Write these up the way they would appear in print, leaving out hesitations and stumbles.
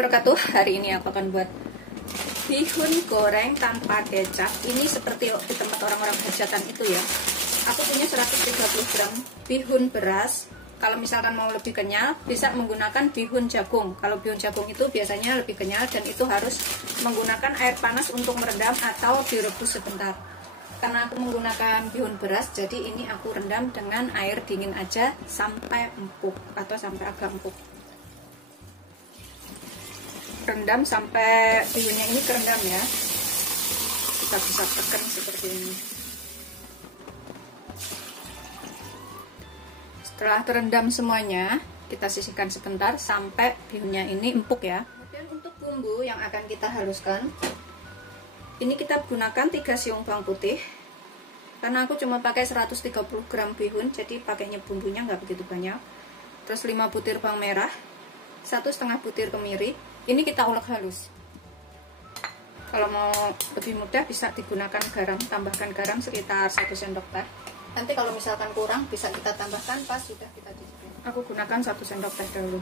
wabarakatuh. Hari ini aku akan buat bihun goreng tanpa kecap. Ini seperti di tempat orang-orang hajatan itu ya. Aku punya 130 gram bihun beras. Kalau misalkan mau lebih kenyal, bisa menggunakan bihun jagung. Kalau bihun jagung itu biasanya lebih kenyal dan itu harus menggunakan air panas untuk merendam atau direbus sebentar. Karena aku menggunakan bihun beras, jadi ini aku rendam dengan air dingin aja sampai empuk atau sampai agak empuk. Rendam sampai bihunnya ini kerendam ya. Kita bisa tekan seperti ini. Setelah terendam semuanya, kita sisihkan sebentar sampai bihunnya ini empuk ya. Kemudian untuk bumbu yang akan kita haluskan, ini kita gunakan 3 siung bawang putih. Karena aku cuma pakai 130 gram bihun, jadi pakainya bumbunya nggak begitu banyak. Terus 5 butir bawang merah, 1,5 butir kemiri. Ini kita ulek halus. Kalau mau lebih mudah bisa digunakan garam, tambahkan garam sekitar 1 sendok teh. Nanti kalau misalkan kurang bisa kita tambahkan pas sudah kita cicipin. Aku gunakan 1 sendok teh dulu.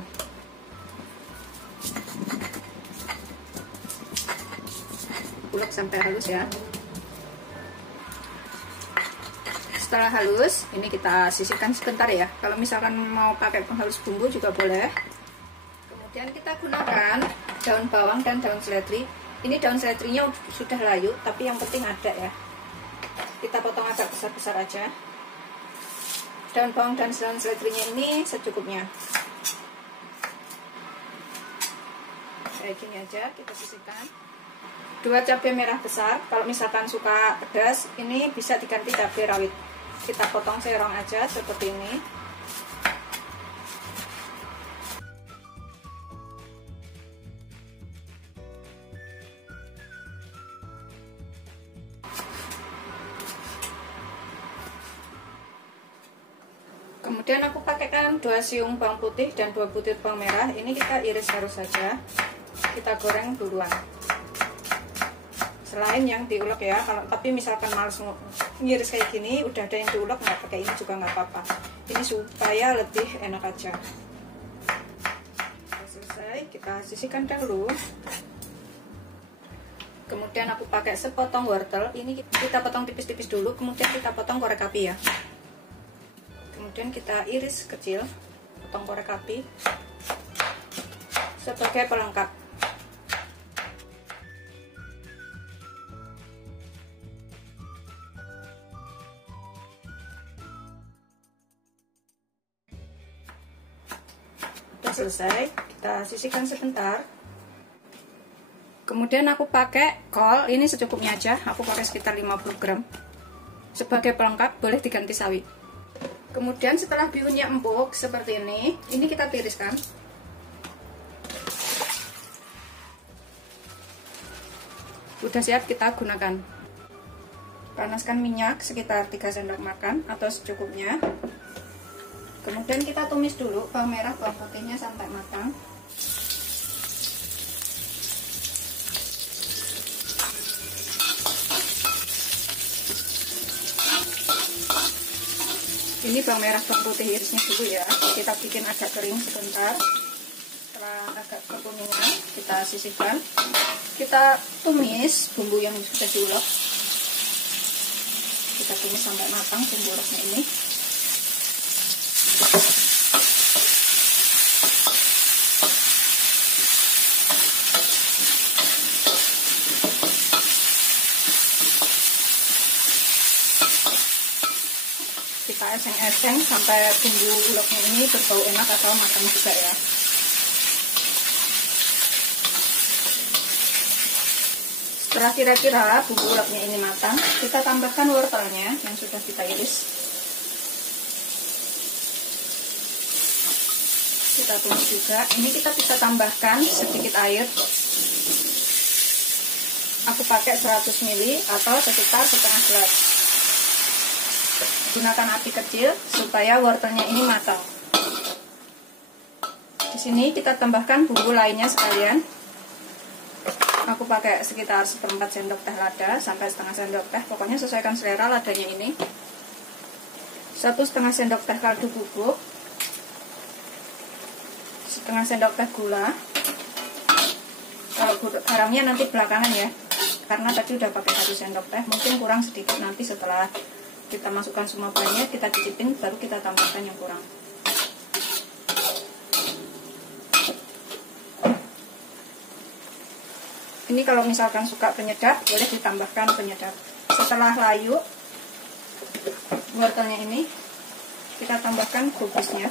Ulek sampai halus ya. Setelah halus, ini kita sisihkan sebentar ya. Kalau misalkan mau pakai penghalus bumbu juga boleh. Kemudian kita gunakan daun bawang dan daun seledri. Ini daun seledrinya sudah layu, tapi yang penting ada ya. Kita potong agak besar-besar aja. Daun bawang dan daun seledrinya ini secukupnya. Kayak gini aja, kita sisihkan. 2 cabai merah besar. Kalau misalkan suka pedas, ini bisa diganti cabai rawit. Kita potong serong aja seperti ini. Kemudian aku pakaikan 2 siung bawang putih dan 2 butir bawang merah. Ini kita iris halus saja. Kita goreng duluan. Selain yang diulek ya, tapi misalkan males ngiris kayak gini, udah ada yang diulek, nggak pakai ini juga nggak apa-apa. Ini supaya lebih enak aja. Sudah selesai, kita sisihkan dahulu. Kemudian aku pakai sepotong wortel. Ini kita potong tipis-tipis dulu, kemudian kita potong korek api ya. Kemudian kita iris kecil, potong korek api sebagai pelengkap. Sudah selesai, kita sisihkan sebentar. Kemudian aku pakai kol, ini secukupnya aja, aku pakai sekitar 50 gram. Sebagai pelengkap boleh diganti sawi. Kemudian setelah bihunnya empuk seperti ini kita tiriskan. Udah siap kita gunakan. Panaskan minyak sekitar 3 sendok makan atau secukupnya. Kemudian kita tumis dulu bawang merah bawang putihnya sampai matang. Ini bawang merah bawang putih irisnya dulu ya. Kita bikin agak kering sebentar. Setelah agak kekuningan, kita sisihkan. Kita tumis bumbu yang sudah diulek. Kita tumis sampai matang bumbu uleknya ini. Kita eseng-eseng sampai bumbu uleknya ini berbau enak atau matang juga ya. Setelah kira-kira bumbu uleknya ini matang, kita tambahkan wortelnya yang sudah kita iris. Kita tumis juga. Ini kita bisa tambahkan sedikit air. Aku pakai 100 ml atau sekitar setengah gelas. Gunakan api kecil supaya wortelnya ini matang. Di sini kita tambahkan bumbu lainnya sekalian. Aku pakai sekitar 1/4 sendok teh lada sampai setengah sendok teh. Pokoknya sesuaikan selera ladanya ini. 1,5 sendok teh kaldu bubuk, setengah sendok teh gula, Kalau garamnya nanti belakangan ya, karena tadi udah pakai 1 sendok teh, mungkin kurang sedikit, nanti setelah kita masukkan semua bahannya, kita cicipin, baru kita tambahkan yang kurang. Ini kalau misalkan suka penyedap, boleh ditambahkan penyedap. Setelah layu wortelnya ini, kita tambahkan kubisnya.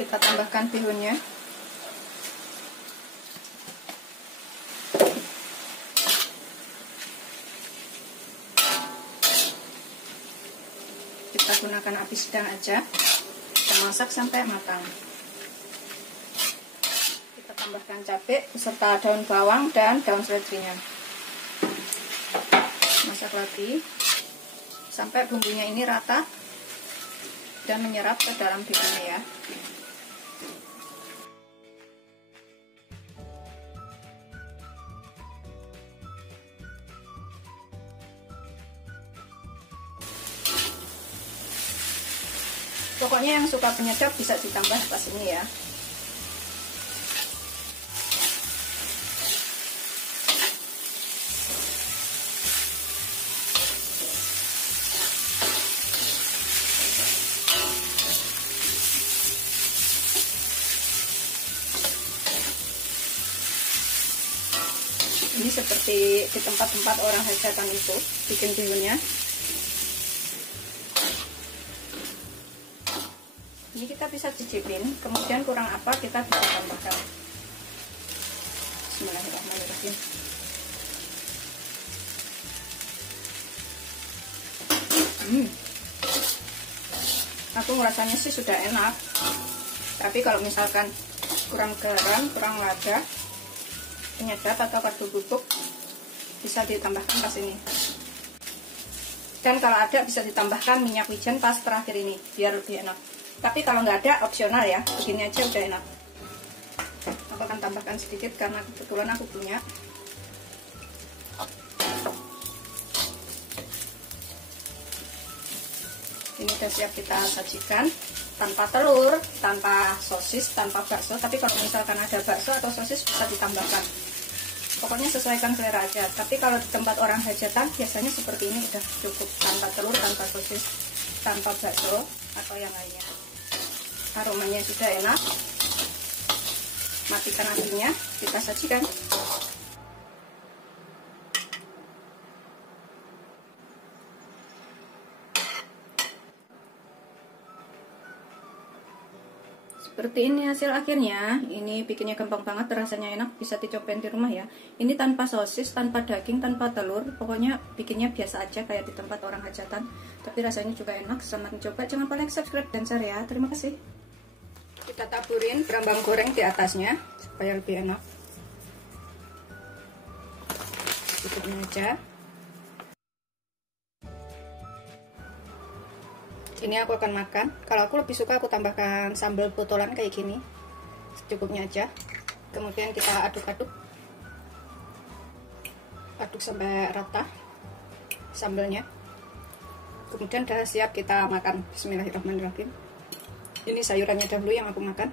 Kita tambahkan bihunnya. Kita gunakan api sedang aja, kita masak sampai matang. Kita tambahkan cabai beserta daun bawang dan daun seledrinya. Masak lagi sampai bumbunya ini rata dan menyerap ke dalam bihunnya ya. Pokoknya yang suka penyedap bisa ditambah pas ini ya. Ini seperti di tempat-tempat orang hajatan itu bikin bihunnya. Ini kita bisa cicipin, kemudian kurang apa kita bisa tambahkan. Bismillahirrahmanirrahim. Aku ngerasanya sih sudah enak. Tapi kalau misalkan kurang garam, kurang lada, penyedap atau kaldu bubuk, bisa ditambahkan pas ini. Dan kalau ada bisa ditambahkan minyak wijen pas terakhir ini, biar lebih enak. Tapi kalau nggak ada, opsional ya, begini aja udah enak. Aku akan tambahkan sedikit karena kebetulan aku punya. Ini udah siap kita sajikan, tanpa telur, tanpa sosis, tanpa bakso. Tapi kalau misalkan ada bakso atau sosis bisa ditambahkan. Pokoknya sesuaikan selera aja. Tapi kalau di tempat orang hajatan biasanya seperti ini udah cukup, tanpa telur, tanpa sosis, tanpa bakso atau yang lainnya. Aromanya sudah enak. Matikan apinya, kita sajikan. Seperti ini hasil akhirnya. Ini bikinnya gampang banget, rasanya enak, bisa dicobain di rumah ya. Ini tanpa sosis, tanpa daging, tanpa telur. Pokoknya bikinnya biasa aja kayak di tempat orang hajatan. Tapi rasanya juga enak. Selamat mencoba. Jangan lupa like, subscribe, dan share ya. Terima kasih. Kita taburin berambang goreng di atasnya supaya lebih enak. Tutupnya aja. Ini aku akan makan. Kalau aku lebih suka aku tambahkan sambal botolan kayak gini. Secukupnya aja. Kemudian kita aduk-aduk. Aduk sampai rata sambalnya. Kemudian udah siap kita makan. Bismillahirrahmanirrahim. Ini sayurannya dahulu yang aku makan.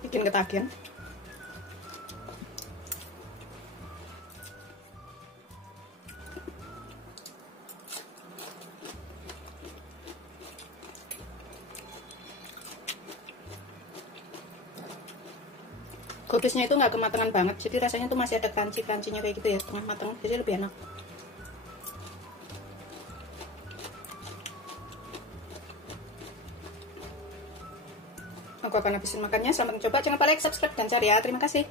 Bikin ketagihan. Kubisnya itu nggak kematangan banget, jadi rasanya tuh masih ada crunchy-crunchy-nya kayak gitu ya, setengah matang, jadi lebih enak. Aku akan habisin makannya. Selamat mencoba, jangan lupa like, subscribe, dan share ya. Terima kasih.